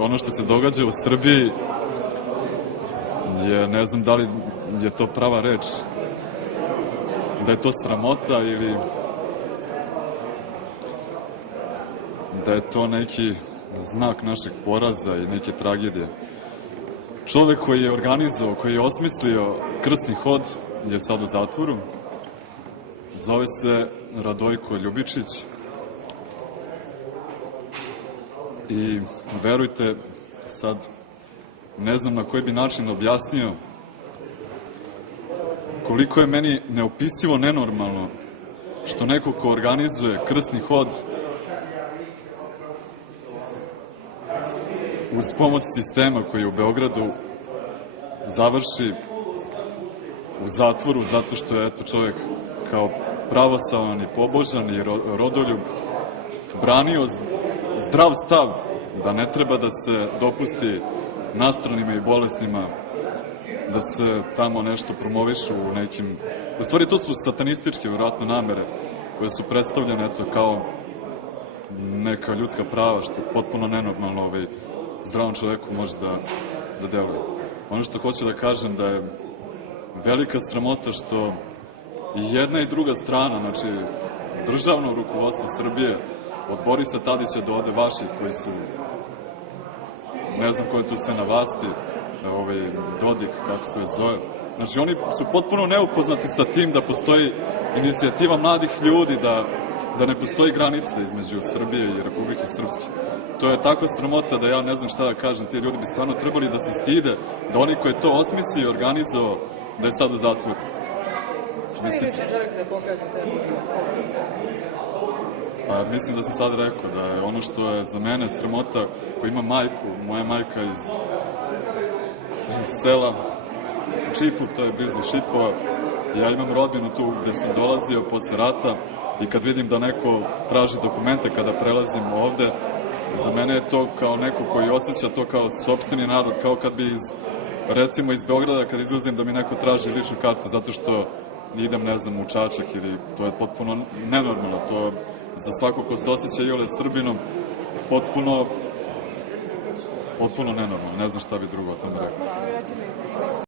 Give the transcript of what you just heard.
Ono što se događa u Srbiji je, ne znam da li je to prava reč, da je to sramota ili da je to neki znak našeg poraza i neke tragedije. Čovek koji je organizovao, koji je osmislio krsni hod je sad u zatvoru. Zove se Radojko Ljubičić i verujte, sad ne znam na koji bi način objasnio koliko je meni neopisivo nenormalno što neko ko organizuje krsni hod uz pomoć sistema koji je u Beogradu završi u zatvoru zato što je čovek kao pravoslavan i pobožan i rodoljub branio zdrav stav da ne treba da se dopusti nastranima i bolesnima da se tamo nešto promovišu u nekim... U stvari to su satanističke, vjerojatno, namere koje su predstavljene kao neka ljudska prava, što je potpuno nenormalno zdravom čoveku može da deluje. Ono što hoću da kažem da je velika sramota što i jedna i druga strana, znači državno rukovodstvo Srbije, od Borisa Tadića do ovde vaših koji su, ne znam ko je tu sve na vlasti, Dodik, kako se zove, znači oni su potpuno neupoznati sa tim da postoji inicijativa mladih ljudi, da ne postoji granica između Srbije i Republike Srpske. To je takva sramota da ja ne znam šta da kažem, ti ljudi bi stvarno trebali da se stide, da oni koji je to osmislio i organizovao, da je sad u zatvoru. Šta vi želite da pokažete? Pa mislim da sam sad rekao da je ono što je za mene sramota, ko ima majku, moja majka iz sela Čifuk, to je blizu Šipova, ja imam rodbinu tu gde sam dolazio posle rata i kad vidim da neko traži dokumente kada prelazim ovde, za mene je to kao neko koji osjeća to kao sopstveni narod, kao kad bi recimo iz Beograda kad izlazim da mi neko traži ličnu kartu zato što idem, ne znam, u Čačak ili to je potpuno nenormalno, to za svako ko se osjeća iole Srbinom potpuno nenormalno, ne znam šta bi drugo o tome rekao.